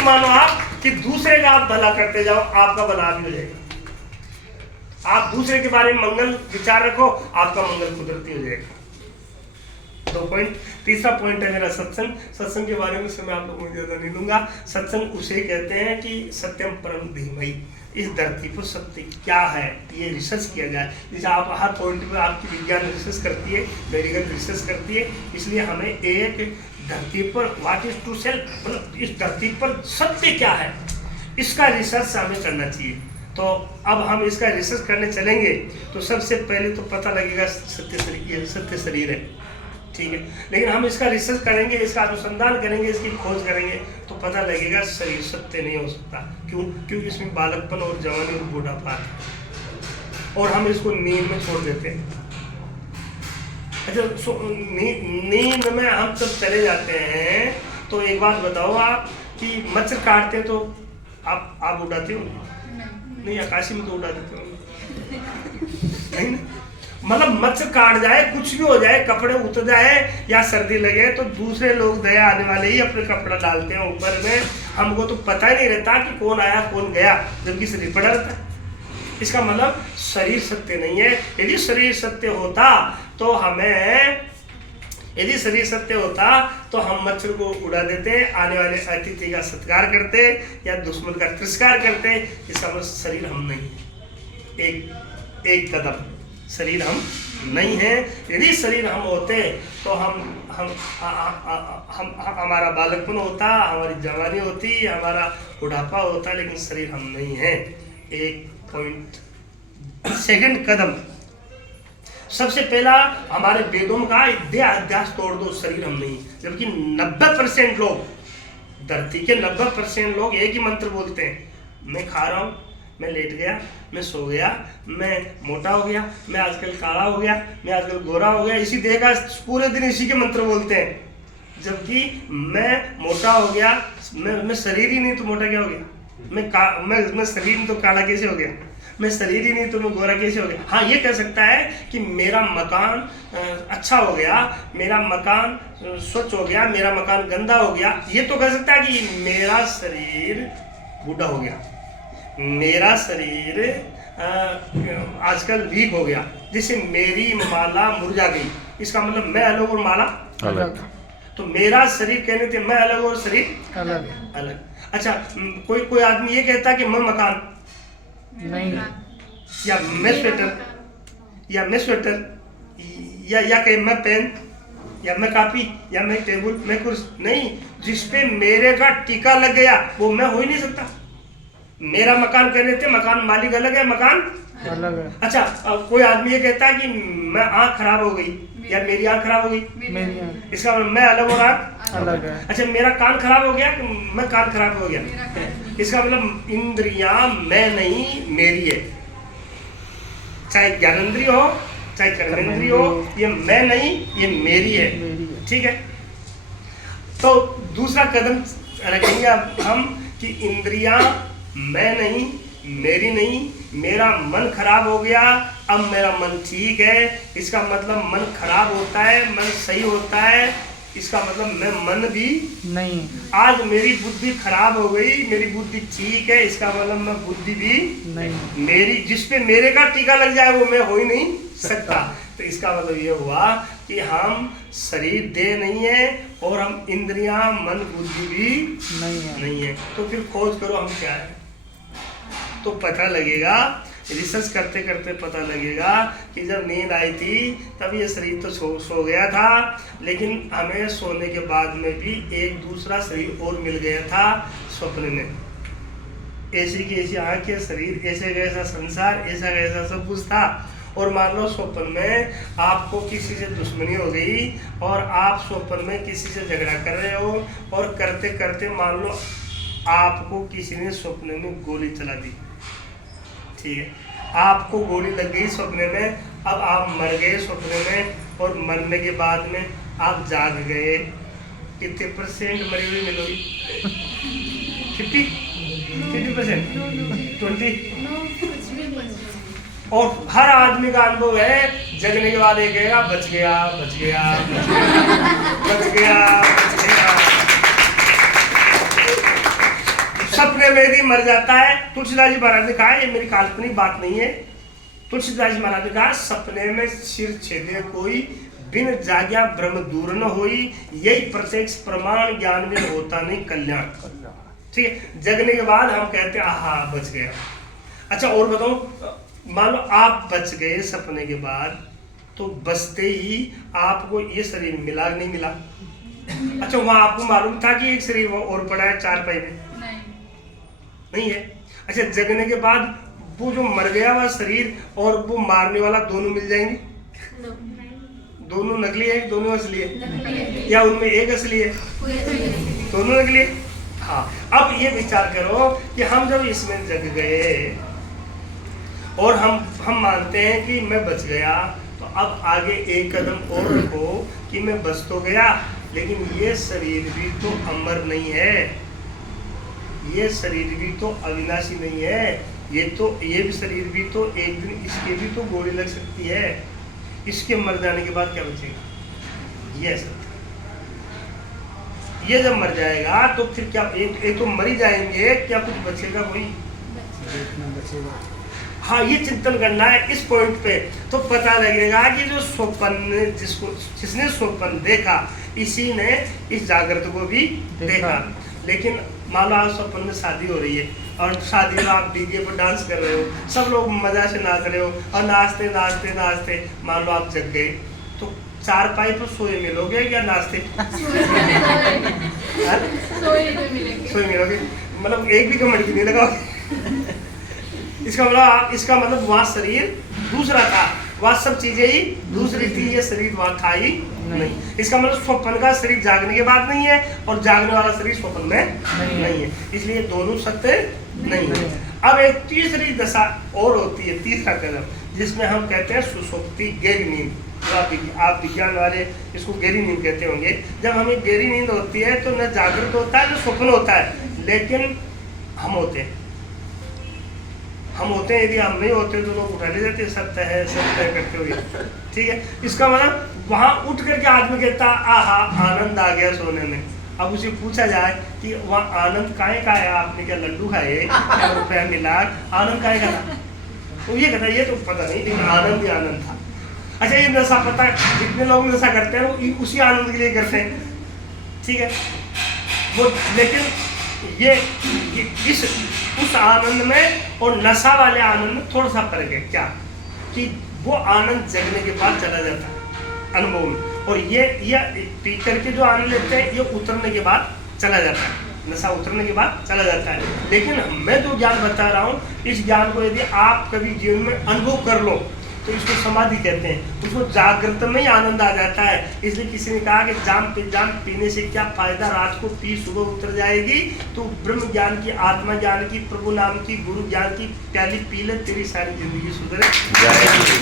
निश्चित मानो आप कि दूसरे का आप भला करते जाओ, आपका भला भी हो जाएगा। आप दूसरे के बारे में मंगल विचार रखो, आपका मंगल कुदरती हो जाएगा। 2 पॉइंट। तीसरा पॉइंट है मेरा सत्संग। सत्संग के बारे में समय आप लोगों को ज्यादा नहीं लूंगा। सत्संग उसे कहते हैं कि सत्यम परम धीमहि, इस धरती पर सत्य क्या है ये रिसर्च किया जाए। जैसे आप हर पॉइंट पे आपकी विज्ञान रिसर्च करती है, मेडिकल रिसर्च करती है, इसलिए हमें एक धरती पर व्हाट इज टू सेल्फ, मतलब इस धरती पर सत्य क्या है इसका रिसर्च हमें करना चाहिए। तो अब हम इसका रिसर्च करने चलेंगे तो सबसे पहले तो पता लगेगा सत्य शरीर है, ठीक है। लेकिन हम इसका रिसर्च करेंगे, इसका अनुसंधान करेंगे, इसकी खोज करेंगे तो पता लगेगा शरीर सत्य नहीं हो सकता। क्यों? क्योंकि इसमें बालकपन और जवानी और बूढ़ापा है और हम इसको नींद में छोड़ देते हैं। अच्छा, नींद में हम जब चले जाते हैं तो एक बात बताओ आप कि मच्छर काटते हैं तो आप उड़ाते हो? नहीं, आकाशी में तो उड़ा देते हो नहीं। मतलब मच्छर काट जाए, कुछ भी हो जाए, कपड़े उतर जाए या सर्दी लगे तो दूसरे लोग दया आने वाले ही अपने कपड़ा डालते हैं ऊपर में। हमको तो पता ही नहीं रहता कि कौन आया कौन गया, जबकि शरीर पड़ा रहता है। इसका मतलब शरीर सत्य नहीं है। यदि शरीर सत्य होता तो हम मच्छर को उड़ा देते, आने वाले अतिथि का सत्कार करते या दुश्मन का तिरस्कार करते। इसका मतलब शरीर हम नहीं है। एक कदम शरीर हम नहीं है। यदि शरीर हम होते तो हम हमारा बालकपन होता, हमारी जवानी होती, हमारा बुढ़ापा होता, लेकिन शरीर हम नहीं है। 1 पॉइंट। सेकंड कदम, सबसे पहला हमारे वेदों का अध्यास तोड़ दो, शरीर हम नहीं। जबकि 90% लोग, धरती के 90% लोग एक ही मंत्र बोलते हैं, मैं खा रहा हूँ, मैं लेट गया, मैं सो गया, मैं मोटा हो गया, मैं आजकल काला हो गया, मैं आजकल गोरा हो गया। इसी देह का पूरे दिन इसी के मंत्र बोलते हैं। जबकि मैं मोटा हो गया, मैं शरीर ही नहीं तो मोटा क्या हो गया? मैं शरीर नहीं तो काला कैसे हो गया? मैं शरीर ही नहीं तो मैं गोरा कैसे हो गया? हाँ, ये कह सकता है कि मेरा मकान अच्छा हो गया, मेरा मकान स्वच्छ हो गया, मेरा मकान गंदा हो गया। ये तो कह सकता है कि मेरा शरीर बूढ़ा हो गया, मेरा शरीर आजकल वीक हो गया, जैसे मेरी माला मुरझा गई। इसका मतलब मैं अलग और माला अलग। तो मेरा शरीर कहने थे मैं अलग और शरीर अलग। अच्छा, कोई आदमी ये कहता कि मैं मकान नहीं, या मैं स्वेटर, या कहे मैं पेन, या मैं कॉपी, या मैं टेबल, मैं कुर्सी नहीं। जिसपे मेरे का टीका लग गया वो मैं हो ही नहीं सकता। मेरा मकान कहने थे मकान मालिक अलग है, मकान अलग है। अच्छा, कोई आदमी ये कहता है कि मैं आँख खराब हो गई या मेरी आँख खराब हो गई, इसका मतलब मैं अलग और आँख अलग है। अच्छा, मेरा कान खराब हो गया, मैं कान खराब हो गया, इसका मतलब इंद्रियां मैं नहीं मेरी है। चाहे ज्ञानेंद्रिय हो चाहे कर्मेंद्रिय हो, ये मैं नहीं ये मेरी है, ठीक है। तो दूसरा कदम रखेंगे अब हम कि इंद्रियां मैं नहीं मेरी नहीं, मेरा मन खराब हो गया, अब मेरा मन ठीक है। इसका मतलब मन खराब होता है, मन सही होता है, इसका मतलब मैं मन भी नहीं। आज मेरी बुद्धि खराब हो गई, मेरी बुद्धि ठीक है, इसका मतलब मैं बुद्धि भी नहीं। मेरी जिसपे मेरे का टीका लग जाए वो मैं हो ही नहीं सकता। तो इसका मतलब ये हुआ कि हम शरीर देह नहीं है और हम इंद्रियां मन बुद्धि भी नहीं है। तो फिर खोज करो हम क्या है, तो पता लगेगा। रिसर्च करते करते पता लगेगा कि जब नींद आई थी तब ये शरीर तो सो गया था, लेकिन हमें सोने के बाद में भी एक दूसरा शरीर और मिल गया था स्वप्न में। ऐसी की ऐसी आंखें, शरीर ऐसे का ऐसा, संसार ऐसा का ऐसा, सब कुछ था। और मान लो स्वप्न में आपको किसी से दुश्मनी हो गई और आप स्वप्न में किसी से झगड़ा कर रहे हो, और करते करते मान लो आपको किसी ने स्वप्न में गोली चला दी, ठीक है, आपको गोली लग गई स्वप्न में। अब आप मर गए स्वप्न में, और मरने के बाद में आप जाग गए। कितने % मरी हुई मिलोगी? 50% 20। और हर आदमी का अनुभव है, जगने के बाद एक कहेगा बच गया बच गया बच गया बच गया बच गया। सपने में यदि मर जाता है, तुलसीदास जी महाराज ने कहा, ये मेरी काल्पनिक बात नहीं है, तुलसीदास जी महाराज ने कहा सपने में सिर छेदे कोई, बिन जाग्या ब्रह्म दूर न होई, यही प्रत्यक्ष प्रमाण ज्ञान में होता नहीं कल्याण। ठीक है, जगने के बाद हम कहते हैं आहा बच गया। अच्छा और बताओ, मान लो आप बच गए सपने के बाद, तो बचते ही आपको ये शरीर मिला नहीं मिला? अच्छा वहां आपको मालूम था कि एक शरीर और पड़ा है चारपाई में? नहीं है। अच्छा जगने के बाद वो जो मर गया हुआ शरीर और वो मारने वाला दोनों मिल जाएंगे? दोनों नकली है, दोनों असली है, या उनमें एक असली है? दोनों नकली है। हाँ, अब ये विचार करो कि हम जब इसमें जग गए और हम मानते हैं कि मैं बच गया, तो अब आगे एक कदम और रखो कि मैं बच तो गया, लेकिन ये शरीर भी तो अमर नहीं है, ये शरीर भी तो अविनाशी नहीं है, ये भी शरीर भी तो एक दिन इसके भी तो गोली लग सकती है, इसके मर जाने के बाद क्या बचेगा? ये सत्य। ये जब मर जाएगा तो फिर क्या, एक तो मर ही जाएंगे, क्या कुछ बचेगा? कोई बचेगा? हाँ, ये चिंतन करना है इस पॉइंट पे, तो पता लगेगा कि जो स्वप्न जिसने स्वप्न देखा, इसी ने इस जागृत को भी देखा। लेकिन मान लो आप स्वप्न में शादी हो रही है और शादी में आप डीजे पर डांस कर रहे हो, सब लोग मजा से नाच रहे हो और नाचते नाचते नाचते मान लो आप जग गए, तो चारपाई पर सोए मिलोगे या नाचते? सोए मिलोगे, मतलब एक भी कमेंट नहीं लगाओगे। इसका मतलब वहाँ शरीर दूसरा था, वहाँ सब चीजें ही दूसरी थी, ये शरीर वहाँ था ही नहीं। इसका मतलब स्वप्न का शरीर जागने के बाद नहीं है और जागने वाला शरीर स्वप्न में नहीं है, इसलिए दोनों सत्य नहीं है। अब एक तीसरी दशा और होती है, तीसरा कदम, जिसमें हम कहते हैं सुषुप्ति, गहरी नींद। आप विज्ञान वाले इसको गहरी नींद कहते होंगे। जब हमें गहरी नींद होती है तो न जागृत होता है न स्वप्न होता है, लेकिन हम होते हैं। यदि हम नहीं होते तो लोग उठा ले जाते, सत्य है करते हुए। ठीक है, इसका मतलब वहां उठ करके आदमी कहता आहा आनंद आ गया सोने में। अब उसे पूछा जाए कि वहाँ आनंद काहे का है, आपने क्या लड्डू खाए, क्या रुपया मिला, आनंद काहे का था? तो ये कहता ये तो पता नहीं, लेकिन आनंद ही आनंद था। अच्छा ये नशा, पता जितने लोग नशा करते हैं वो उसी आनंद के लिए करते हैं। ठीक है, वो लेकिन ये इस उस आनंद में और नशा वाले आनंद में थोड़ा सा फर्क है। क्या कि वो आनंद जगने के बाद चला जाता है अनुभव में, और ये पी करके जो आनंद लेते हैं ये उतरने के बाद चला जाता है, नशा उतरने के बाद चला जाता है। लेकिन मैं जो ज्ञान बता रहा हूँ, इस ज्ञान को यदि आप कभी जीवन में अनुभव कर लो तो इसको समाधि कहते हैं, उसको जागृत में ही आनंद आ जाता है। इसलिए किसी ने कहा कि जाम पीने से क्या फायदा, रात को पी सुबह उतर जाएगी, तो ब्रह्म ज्ञान की, आत्मा ज्ञान की, प्रभु नाम की, गुरु ज्ञान की प्याली पी ले, तेरी सारी जिंदगी सुधर जाएगी।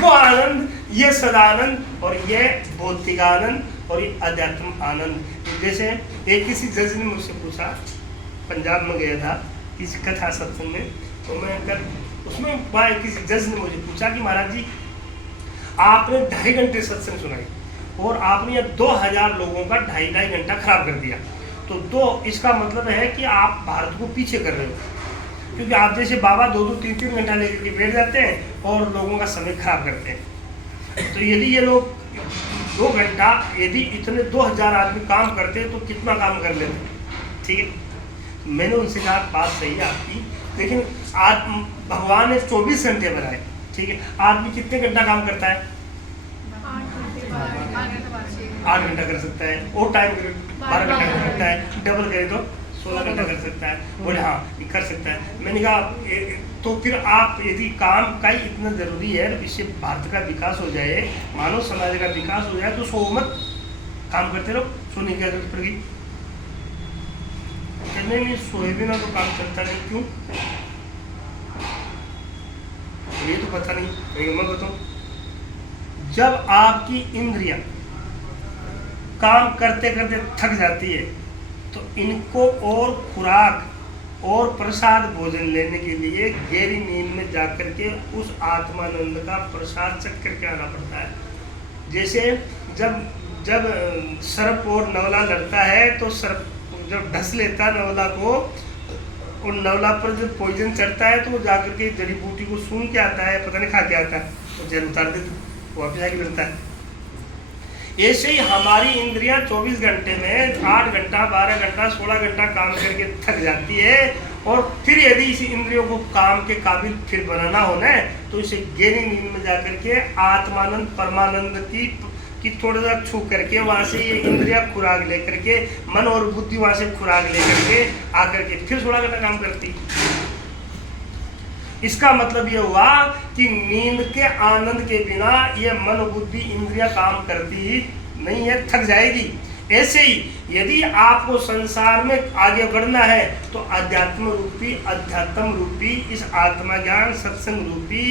वो आनंद, ये सदानंद और ये भौतिक आनंद और ये अध्यात्म आनंद। जैसे एक किसी जज ने मुझसे पूछा, पंजाब में गया था किसी कथा सत्संग में, तो मैं उसमें किसी जज ने मुझे पूछा कि महाराज जी आपने 2.5 घंटे सत्संग सुनाई और आपने यह 2000 लोगों का 2.5 घंटा खराब कर दिया, तो इसका मतलब है कि आप भारत को पीछे कर रहे हो, क्योंकि आप जैसे बाबा 2-2, 3-3 घंटा लेकर के बैठ जाते हैं और लोगों का समय खराब करते हैं। तो यदि ये लोग 2 घंटा यदि इतने 2000 आदमी काम करते हैं तो कितना काम कर लेते? ठीक है, मैंने उनसे कहा बात सही है आपकी, लेकिन आज भगवान ने 24 घंटे बनाए। ठीक है, आदमी कितने घंटा काम करता है? 8 घंटा कर सकता है, और टाइम 12 घंटा कर सकता है, डबल करे तो 16 घंटा कर सकता है। बोले हाँ कर सकता है। मैंने कहा तो फिर आप यदि काम का ही इतना जरूरी है, इससे भारत का विकास हो जाए, मानव समाज का विकास हो जाए, तो सो मत काम करते रहो, सोने की जरूरत पड़ेगी। नहीं सोए बिना तो काम चलता नहीं, क्यों? ये तो पता नहीं, मैं बताऊं, जब आपकी इंद्रियां काम करते करते थक जाती है तो इनको और खुराक और प्रसाद भोजन लेने के लिए गहरी नींद में जाकर के उस आत्मानंद का प्रसाद चख करके आना पड़ता है। जैसे जब सर्प और नवला लड़ता है तो सर्प जब ढस लेता है नवला को और नवला पर जब पॉइजन चढ़ता है तो वो जाकर के जड़ी बूटी को सूंघ के आता है, पता नहीं खा के आता है, तो जहर उतार देता, वापस आके मिलता है। ऐसे ही हमारी इंद्रियां 24 घंटे में 8 घंटा 12 घंटा 16 घंटा काम करके थक जाती है, और फिर यदि इस इंद्रियों को काम के काबिल फिर बनाना होना है तो इसे गहरी नींद में जाकर के आत्मानंद परमानंद की थोड़ा सा छू करके वहाँ से ये इंद्रिया खुराक लेकर के मन और बुद्धि वहाँ से खुराक लेकर के आकर के फिर 16 घंटा काम करती। इसका मतलब ये हुआ कि नींद के आनंद के बिना ये मन बुद्धि इंद्रिया काम करती ही नहीं है, थक जाएगी। ऐसे ही यदि आपको संसार में आगे बढ़ना है तो अध्यात्म रूपी इस आत्मा ज्ञान सत्संग रूपी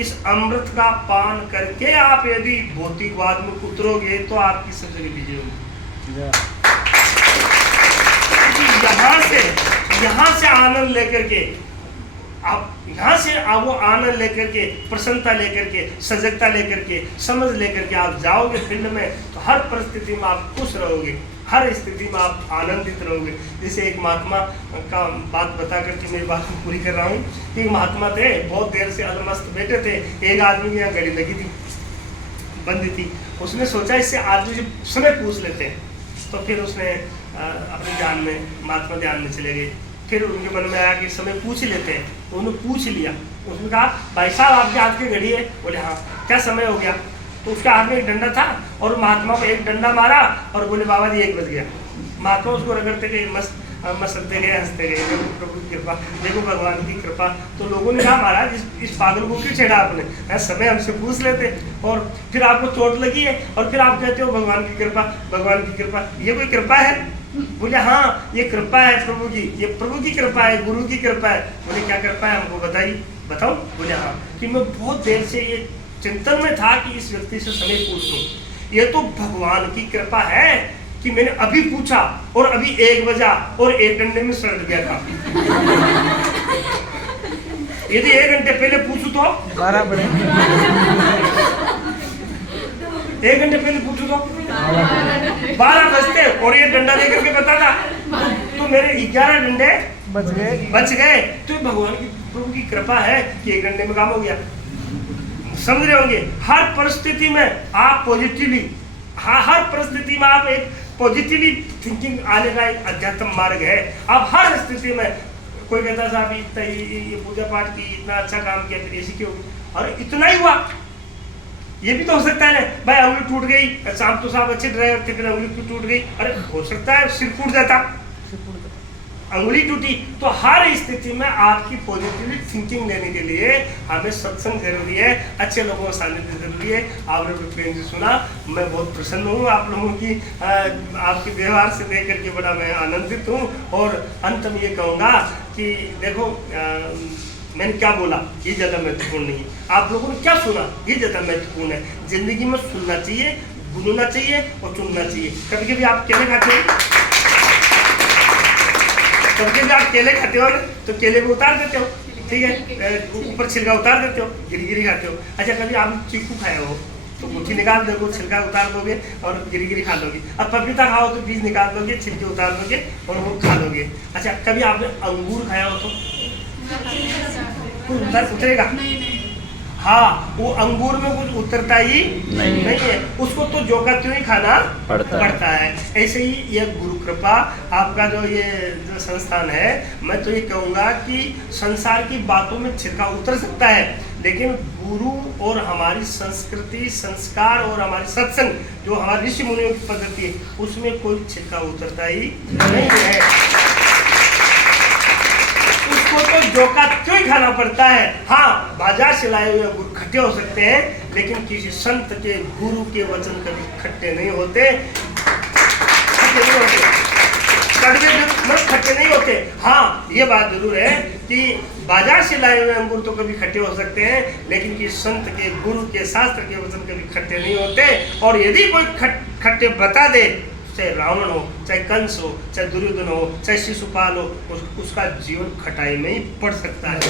इस अमृत का पान करके आप यदि भौतिकवाद में उतरोगे तो आपकी सब जगह विजय होगी। यहाँ से आनंद लेकर के आप वो आनंद लेकर के प्रसन्नता लेकर के सजगता लेकर के समझ लेकर के आप जाओगे फील्ड में तो हर परिस्थिति में आप खुश रहोगे, हर स्थिति में आप आनंदित रहोगे। जैसे एक महात्मा का बात बता करके मेरी बात पूरी कर रहा हूँ। एक महात्मा थे, बहुत देर से अलमस्त बैठे थे, एक आदमी की यहाँ घड़ी लगी थी, बंदी थी। उसने सोचा इससे आदमी से समय पूछ लेते हैं, तो फिर उसने अपने ध्यान में महात्मा ध्यान में चले गए। फिर उनके मन में आया कि समय पूछ ही लेते हैं, तो उन्होंने पूछ लिया। उसने कहा भाई साहब आपके हाथ की घड़ी है? बोले हाँ। क्या समय हो गया? तो उसके हाथ में एक डंडा था और महात्मा को एक डंडा मारा और बोले बाबा जी 1 बज गया। महात्मा उसको रगड़ते गए, मसलते गए, हंसते गए, देखो प्रभु की कृपा, देखो भगवान की कृपा। तो लोगों ने कहा महाराज इस पागल को क्यों छेड़ा आपने, समय हमसे पूछ लेते और फिर आपको चोट लगी है और फिर आप कहते हो भगवान की कृपा, भगवान की कृपा। ये कोई कृपा है? बोले हाँ ये कृपा है प्रभु जी, ये प्रभु की कृपा है, गुरु की कृपा है। बोले क्या कृपा है हमको बताइए, बताओ। बोले हाँ कि मैं बहुत देर से ये चिंतन में था कि इस व्यक्ति से समय पूछ लूं, ये तो भगवान की कृपा है कि मैंने अभी पूछा और अभी 1 बजा और 1 घंटे में सड़ गया था। यदि 1 घंटे पहले पूछू तो 12 बजे, 1 घंटे पहले पूछू तो 12 बजते और ये डंडा लेकर के बताता तो मेरे 11 डंडे बच गए। तो भगवान की प्रभु की कृपा है कि 1 घंटे में काम हो गया। समझ रहे होंगे, हर परिस्थिति में आप पॉजिटिवली, हर परिस्थिति में आप एक पॉजिटिवली थिंकिंग आने का एक अध्यात्म मार्ग है। आप हर स्थिति में, कोई कहता साहब इतना ये पूजा पाठ की, इतना अच्छा काम किया, फिर ऐसी क्यों? और इतना ही हुआ, ये भी तो हो सकता है ना भाई, अंगुली टूट गई, शाम तो साहब अच्छे ड्राइवर थे, फिर अंगुली क्यों टूट गई? अरे हो सकता है सिर फूट जाता, अंगुली टूटी। तो हर स्थिति में आपकी पॉजिटिवली थिंकिंग लेने के लिए हमें सत्संग जरूरी है, अच्छे लोगों का सानिध्य जरूरी है। आपने प्रेम से सुना, मैं बहुत प्रसन्न हूँ आप लोगों की आपके व्यवहार से देख करके बड़ा मैं आनंदित हूँ। और अंत में ये कहूँगा कि देखो मैंने क्या बोला ये ज़्यादा महत्वपूर्ण नहीं है, आप लोगों ने क्या सुना ये ज़्यादा महत्वपूर्ण है। जिंदगी में सुनना चाहिए, बुनना चाहिए और चुनना चाहिए। कभी कभी आप केले खाते हो, कभी कभी आप केले खाते हो तो केले को उतार देते हो, ठीक है, ऊपर छिलका उतार देते हो, गिरी गिरी खाते हो। अच्छा कभी आप चीकू खाए हो तो गुठी निकाल दोगे, छिलका उतार दोगे और गिरी गिरी खा लोगे। अब पपीता खाओ तो बीज निकाल दोगे, छिलके उतार दोगे और वो खा लोगे। अच्छा कभी आपने अंगूर खाया हो तो कुछ उतरेगा? हाँ, वो अंगूर में कुछ उतरता ही नहीं है, उसको तो जो का त्यों ही खाना पड़ता है। ऐसे ही ये गुरु कृपा आपका जो संस्थान है, मैं तो ये कहूँगा कि संसार की बातों में छिलका उतर सकता है, लेकिन गुरु और हमारी संस्कृति संस्कार और हमारी सत्संग जो हमारी ऋषि मुनियों की पद्धति है, उसमें कोई छिलका उतरता ही नहीं है। तो जो का क्यों ही खाना पड़ता है। हाँ, बाजार से लाए हुए गुरु खट्टे हो सकते हैं, लेकिन किसी संत के गुरु के वचन कभी खट्टे नहीं होते, कड़वे खट्टे नहीं होते। हाँ, ये बात जरूर है कि बाजार से लाए हुए अंगूर तो कभी खट्टे हो सकते हैं, लेकिन किसी संत के गुरु के शास्त्र के वचन कभी खट्टे नहीं होते। और यदि कोई खट्टे बता दे, चाहे रावण हो, चाहे कंस हो, चाहे दुर्योधन हो, चाहे शिशुपाल हो, उसका जीवन खटाई में ही पड़ सकता है।